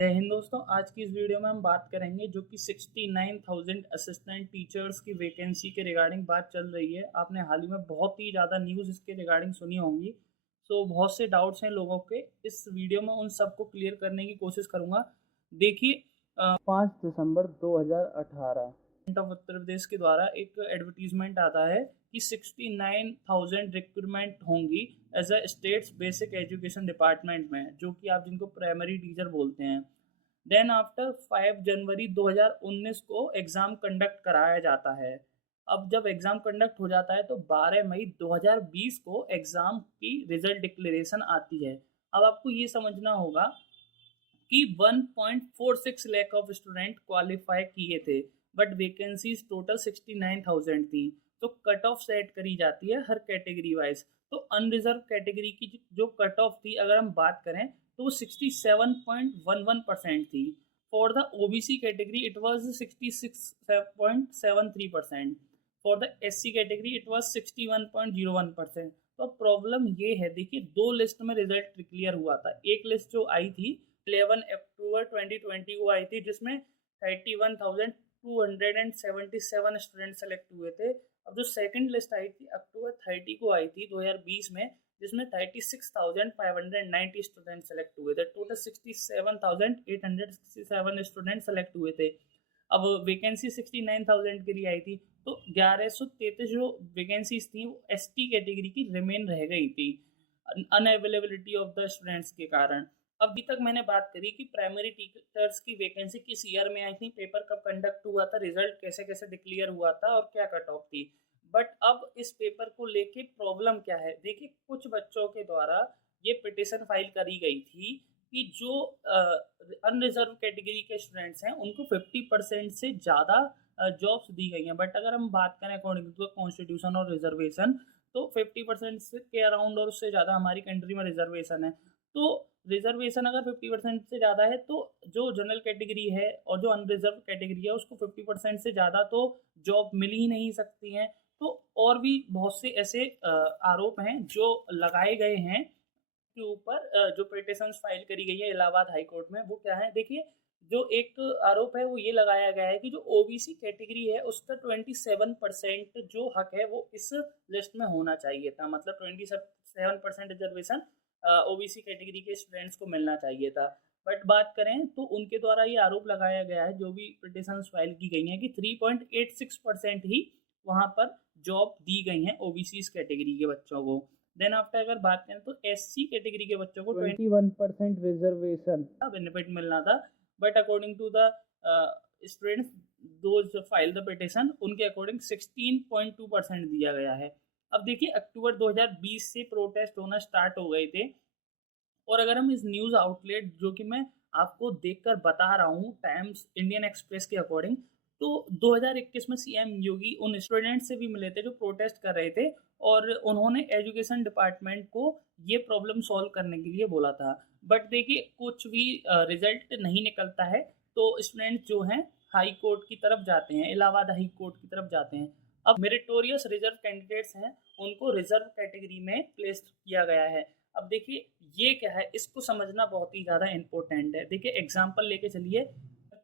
जय हिंद दोस्तों। आज की इस वीडियो में हम बात करेंगे जो कि 69,000 असिस्टेंट टीचर्स की वैकेंसी के रिगार्डिंग बात चल रही है। आपने हाल ही में बहुत ही ज़्यादा न्यूज़ इसके रिगार्डिंग सुनी होंगी। सो बहुत से डाउट्स हैं लोगों के, इस वीडियो में उन सबको क्लियर करने की कोशिश करूँगा। देखिए, 5 दिसंबर 2018 गवर्नमेंट ऑफ उत्तर प्रदेश के द्वारा एक एडवर्टीजमेंट आता है कि 69,000 रिक्रूटमेंट होंगी as a state's basic education department में, जो कि आप जिनको प्राइमरी टीचर बोलते हैं। देन आफ्टर 5 जनवरी 2019 को एग्ज़ाम कंडक्ट कराया जाता है। अब जब एग्ज़ाम कंडक्ट हो जाता है तो 12 मई 2020 को एग्ज़ाम की रिजल्ट डिक्लेरेशन आती है। अब आपको ये समझना होगा कि 1.46 लाख ऑफ स्टूडेंट क्वालिफाई किए थे, बट वैकेंसीज टोटल 69,000 थी। तो कट ऑफ सेट करी जाती है हर कैटेगरी वाइज। तो अनरिजर्व कैटेगरी की जो कट ऑफ थी, अगर हम बात करें तो वो 67.11% थी। For the OBC category it was 66.73%। For the SC category it was 61.01%। तो प्रॉब्लम ये है, देखिए दो लिस्ट में रिजल्ट क्लियर हुआ था। एक लिस्ट जो आई थी 11 अक्टूबर 2020 को आई थी, जिसमें 31,277 स्टूडेंट सेलेक्ट हुए थे। अब जो सेकंड लिस्ट आई थी अक्टूबर 30 को आई थी 2020 में, जिसमें 36,590 स्टूडेंट सेलेक्ट हुए थे। टोटल 67,867 स्टूडेंट सेलेक्ट हुए थे। अब वैकेंसी 69,000 के लिए आई थी, तो 1133 जो वैकेंसीज थी वो एसटी कैटेगरी की रिमेन रह गई थी अनअवेलेबिलिटी ऑफ द स्टूडेंट्स के कारण। अभी तक मैंने बात करी कि प्राइमरी टीचर्स की वैकेंसी किस ईयर में आई थी, पेपर कब कंडक्ट हुआ था, रिजल्ट कैसे कैसे डिक्लेयर हुआ था और क्या कट ऑफ थी। बट अब इस पेपर को लेके प्रॉब्लम क्या है, देखिए कुछ बच्चों के द्वारा ये पिटिशन फाइल करी गई थी कि जो अनरिजर्व कैटेगरी के स्टूडेंट्स हैं उनको 50% से ज़्यादा जॉब्स दी गई हैं। बट अगर हम बात करें अकॉर्डिंग टू कॉन्स्टिट्यूशन और रिजर्वेशन, तो 50% के अराउंड और उससे ज़्यादा हमारी कंट्री में रिजर्वेशन है। तो रिजर्वेशन अगर 50% से ज़्यादा है तो जो जनरल कैटेगरी है और जो अनरिजर्व कैटेगरी है उसको 50% से ज़्यादा तो जॉब मिल ही नहीं सकती हैं। तो और भी बहुत से ऐसे आरोप हैं जो लगाए गए हैं के ऊपर, जो पिटिशंस फाइल करी गई है इलाहाबाद हाई कोर्ट में। वो क्या है, देखिए जो एक आरोप है वो ये लगाया गया है कि जो ओबीसी कैटेगरी है उसका 27% जो हक है वो इस लिस्ट में होना चाहिए था। मतलब 27% रिजर्वेशन ओबीसी कैटेगरी के स्टूडेंट्स को मिलना चाहिए था। बट बात करें तो उनके द्वारा ये आरोप लगाया गया है, जो भी पिटिशंस फाइल की गई हैं, कि 3.86% ही वहाँ पर जॉब दी गई हैं ओबीसी कैटेगरी के बच्चों को। देन आफ्टर अगर बात करें तो एससी कैटेगरी के बच्चों को 21% रिजर्वेशन का बेनिफिट मिलना था। But according to the students those file the petition, उनके अकॉर्डिंग 16.2% दिया गया है। अब देखिए अक्टूबर 2020 से प्रोटेस्ट होना स्टार्ट हो गए थे। और अगर हम इस न्यूज़ आउटलेट जो कि मैं आपको देखकर बता रहा हूँ टाइम्स इंडियन एक्सप्रेस के अकॉर्डिंग, तो 2021 में सीएम योगी उन स्टूडेंट से भी मिले थे जो प्रोटेस्ट कर रहे थे, और उन्होंने एजुकेशन डिपार्टमेंट को ये प्रॉब्लम सॉल्व करने के लिए बोला था। बट देखिए कुछ भी रिजल्ट नहीं निकलता है, तो स्टूडेंट जो हैं हाई कोर्ट की तरफ जाते हैं, इलाहाबाद हाई कोर्ट की तरफ जाते हैं। अब मेरिटोरियस रिजर्व कैंडिडेट्स हैं, उनको रिजर्व कैटेगरी में प्लेस किया गया है। अब देखिए ये क्या है, इसको समझना बहुत ही ज़्यादा इंपॉर्टेंट है। देखिए एग्जाम्पल लेके चलिए,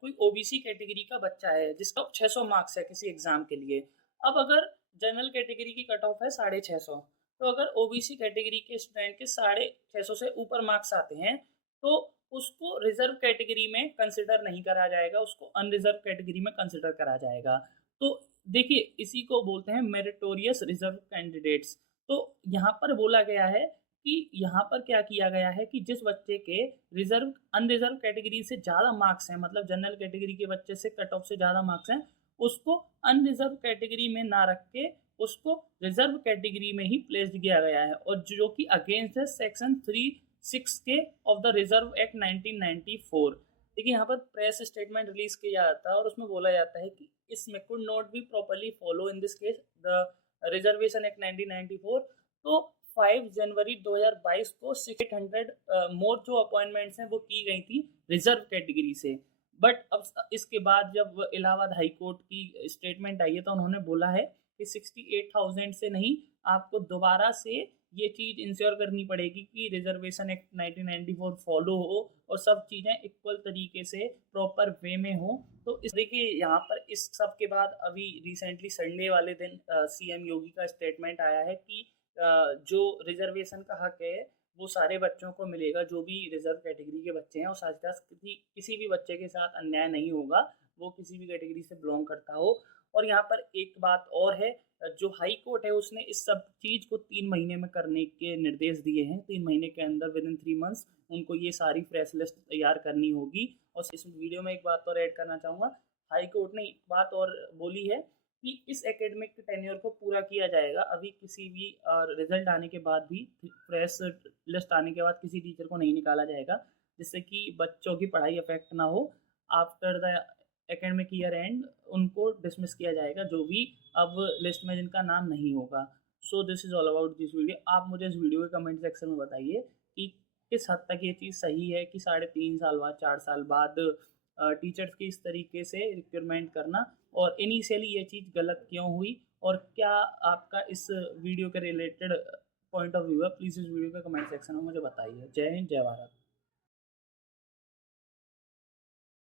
कोई ओबीसी कैटेगरी का बच्चा है जिसका 600 मार्क्स है किसी एग्जाम के लिए। अब अगर जनरल कैटेगरी की कट ऑफ है 650, तो अगर ओबीसी कैटेगरी के स्टूडेंट के 650 से ऊपर मार्क्स आते हैं तो उसको रिजर्व कैटेगरी में कंसिडर नहीं करा जाएगा, उसको अनरिजर्व कैटेगरी में कंसिडर करा जाएगा। तो देखिए इसी को बोलते हैं मेरिटोरियस रिजर्व कैंडिडेट्स। तो यहाँ पर बोला गया है कि यहाँ पर क्या किया गया है कि जिस बच्चे के रिजर्व अनरिजर्व कैटेगरी से ज़्यादा मार्क्स हैं, मतलब जनरल कैटेगरी के बच्चे से कट ऑफ से ज़्यादा मार्क्स हैं, उसको अनरिजर्व कैटेगरी में ना रख के उसको रिजर्व कैटेगरी में ही प्लेस किया गया है, और जो कि अगेंस्ट है सेक्शन 36 के ऑफ द रिजर्व एक्ट 1994। देखिए यहाँ पर प्रेस स्टेटमेंट रिलीज किया जाता है और उसमें बोला जाता है कि इसमें could not be properly follow in this case the reservation act 1994। तो 5 जनवरी 2022 को 600 मोर जो अपॉइंटमेंट्स हैं वो की गई थी रिजर्व कैटेगरी से। बट अब इसके बाद जब इलाहाबाद हाई कोर्ट की स्टेटमेंट आई है तो उन्होंने बोला है कि 68,000 से नहीं, आपको दोबारा से ये चीज़ इंश्योर करनी पड़ेगी कि रिजर्वेशन एक्ट 1994 फॉलो हो और सब चीज़ें इक्वल तरीके से प्रॉपर वे में हो। तो इस देखिए यहाँ पर इस सब के बाद अभी रिसेंटली संडे वाले दिन सीएम योगी का स्टेटमेंट आया है कि जो रिजर्वेशन का हक है वो सारे बच्चों को मिलेगा, जो भी रिजर्व कैटेगरी के बच्चे हैं, और साथ ही साथ किसी भी बच्चे के साथ अन्याय नहीं होगा, वो किसी भी कैटेगरी से बिलोंग करता हो। और यहाँ पर एक बात और है, जो हाई कोर्ट है उसने इस सब चीज़ को 3 महीने में करने के निर्देश दिए हैं। 3 महीने के अंदर विद इन 3 मंथ्स उनको ये सारी फ्रेश लिस्ट तैयार करनी होगी। और इस वीडियो में एक बात और ऐड करना चाहूँगा, हाई कोर्ट ने एक बात और बोली है कि इस एकेडमिक टेन्योर को पूरा किया जाएगा। अभी किसी भी रिजल्ट आने के बाद भी, फ्रेश लिस्ट आने के बाद किसी टीचर को नहीं निकाला जाएगा, जिससे कि बच्चों की पढ़ाई अफेक्ट ना हो। After the academic year and उनको डिसमिस किया जाएगा, जो भी अब लिस्ट में जिनका नाम नहीं होगा। So this is all about this video. आप मुझे इस वीडियो के कमेंट सेक्शन में बताइए कि किस हद तक ये चीज़ सही है कि 3.5 साल बाद, 4 साल बाद टीचर्स की इस तरीके से रिक्रूटमेंट करना, और इनिशियली ये चीज़ गलत क्यों हुई, और क्या आपका इस वीडियो के रिलेटेड पॉइंट ऑफ व्यू है। प्लीज़ इस वीडियो के कमेंट सेक्शन में मुझे बताइए। जय हिंद, जय भारत।